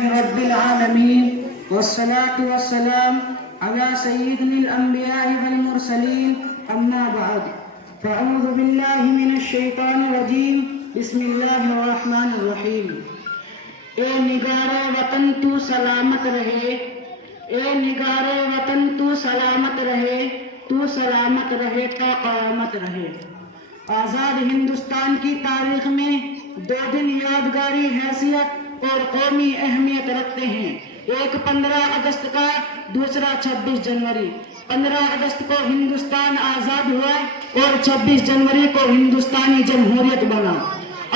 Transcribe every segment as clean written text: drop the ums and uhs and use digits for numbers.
رب العالمين والصلاة والسلام على سيدنا الأنبياء والمرسلين أما بعد فأعوذ بالله من الشيطان الرجيم بسم الله الرحمن الرحيم اے نگار وطن تو سلامت رہے، اے نگار وطن تو سلامت رہے، تو سلامت رہے تا قیامت رہے۔ آزاد ہندوستان کی تاریخ میں دو دن یادگاری حیثیت اور قومی اہمیت رکھتے ہیں، ایک 15 اگست کا، دوسرا 26 جنوری۔ 15 اگست کو ہندوستان آزاد ہوا اور 26 جنوری کو ہندوستانی جمہوریت بنا۔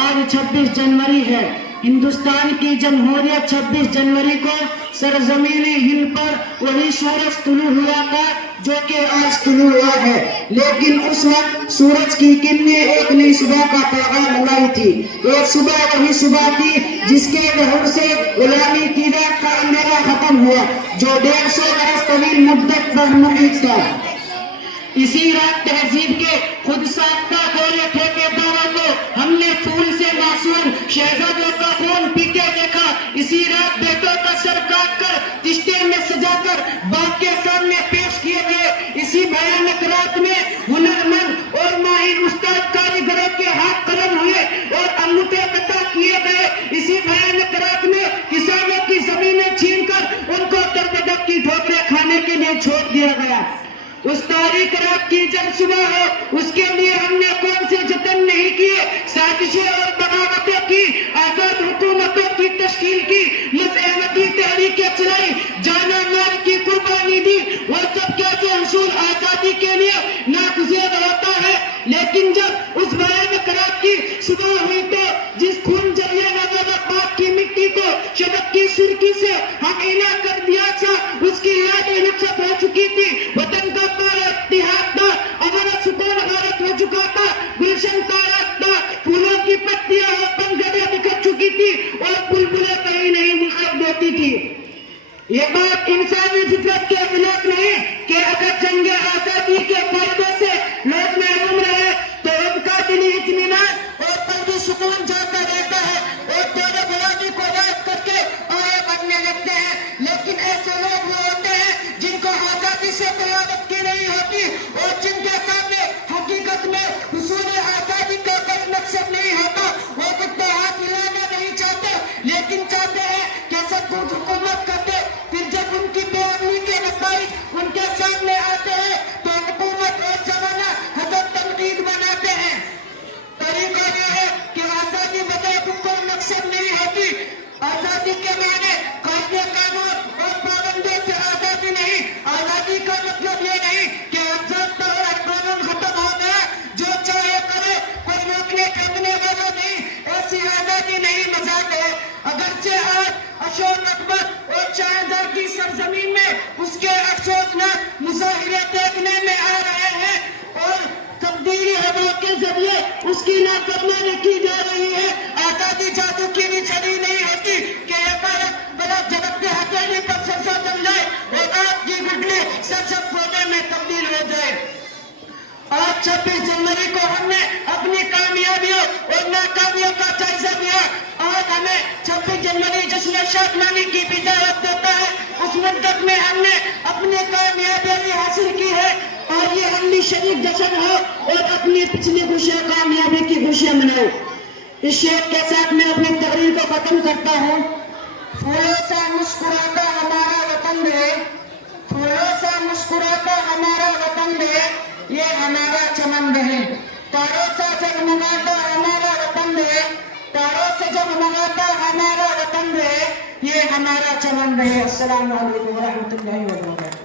آج 26 جنوری ہے، ہندوستان کی جمہوریت 26 جنوری کو سرزمین ہند پر وہی سورج طلوع ہوا تھا جو کہ آج طلوع ہوا ہے، لیکن اس وقت سورج کی کرنیں ایک نئی صبح کا پیغام لائی تھی۔ ایک صبح وہی صبح تھی جس کے ظہور سے غلامی کی رات کا اندھیرا ختم ہوا جو 150 برس طویل مدت پر محیط تھا۔ اسی رات تہذیب کے خود ساختہ گورے ٹھیکیداروں کو ہم نے پھول سے معصوم شہزادوں کا خون پیتے دیکھا۔ اسی رات بیٹوں کا سر کاٹ کر تشتے میں سجا کر باپ کے سامنے پیش کیے گئے۔ اسی بھیانک رات میں ہنرمند اور ماہر استاد کاریگروں کے ہاتھ قلم ہوئے اور انگوٹھے قطع کیے گئے۔ اسی بھیانک رات میں کسانوں کی زمینیں چھین کر ان کو تربدک کی ٹھوکریں کھانے کے لیے چھوڑ دیا گیا۔ اس تاریخ رات کی جب صبح ہو اس کے لیے ہم نے کون سے جتن نہیں کیے، سازشیں اور بغاوتیں کی، آزاد حکومتوں کی تشکیل کی، مذہبی تحریکیں چلائی، جانا مال کی قربانی دی، وہ سب کیا جو حصول آزادی کے لیے ناگزیر ہوتا ہے۔ لیکن جب اس بھیانک رات کی صبح ہوئی تو جس خون جلیانوالہ باغ کی مٹی کو شبق کی سرکی سے ہم اینا کر دیا تھا، اس کی یادیں رخصت ہو چکی تھی۔ وطن کا پارا اتحاد تھا، امن سکون غارت ہو چکا تھا، گلشن کا راستہ، پھولوں کی پتیاں اور پنگھڑیاں بکھر چکی تھی اور بلبلیں کہیں نہیں دکھائی دیتی تھی۔ یہ بات انسانی فطرت کے خلاف نہیں کہ اگر جنگ آزادی کے فائدے سے لوگ محروم رہے تو ان کا دلی اطمینان اور قلبی سکون جاتا رہتا ہے اور دور غلامی کو یاد کر کے آئے بننے لگتے ہیں۔ لیکن ایسے لوگ وہ ہوتے ہیں جن کو آزادی سے قیادت کی نہیں ہوتی اور جن کے سامنے حقیقت میں حصول آزادی کا کوئی مقصد نہیں ہوتا۔ وہ کتنے ہاتھ ہلانا نہیں چاہتے لیکن چاہتے ہیں کہ سب کچھ حکومت کرتے، پھر جب ان کی بے عملی کے نتائج ان کے سامنے آتے ہیں تو حکومت اور زمانہ حدت تنقید بناتے ہیں۔ طریقہ یہ ہے کہ آزادی بغیر کوئی مقصد نہیں ہوتی۔ آزادی کے معنی قائد قانون اور پابندیوں سے آزادی نہیں۔ آزادی کا مطلب یہ نہیں کہ ضابطہ اور قانون ختم ہو گیا، جو چاہے کرے، کوئی روکنے ٹھمنے والا نہیں۔ ایسی آزادی نہیں مذاق ہے۔ اگرچہ آج اشوک اکبر اور شاہجہاں کی سرزمین میں اس کے افسوسناک مظاہرے دیکھنے میں آ رہے ہیں اور تبدیلی ہوا کے ذریعے اس کی نافرمانی کی جا رہی ہے۔ آزادی جادو کی نچھڑی نہیں ہوتی کہ یہ بڑا جھڑکتے ہتھیلی پر سرسوں جل جائے اور آگ کی گٹلی سرسب کھونے میں تبدیل ہو جائے۔ آج 26 جنوری کو ہم نے اپنی کامیابیوں اور ناکامیوں کا جائزہ لیا۔ آج ہمیں 26 جنوری جشن شادمانی کی بدایت دیتا ہے۔ اس مدت میں ہم نے اپنی کامیابی حاصل کی ہے اور یہ ہم بھی شریک جشن ہو اور اپنی پچھلی خوشیاں کامیابی کی خوشیاں مناؤ۔ اس شعر کے ساتھ میں اپنی تقریر کو ختم کرتا ہوں۔ پھولوں سا مسکراتا ہمارا وطن ہے، پھولوں سا مسکراتا ہمارا وطن ہے، یہ ہمارا چمن ہے۔ تاروں سے جگمگاتا ہمارا وطن ہے، تاروں سے جگمگاتا ہمارا وطن ہے، یہ ہمارا چمن ہے۔ السلام علیکم ورحمۃ اللہ وبرکاتہ۔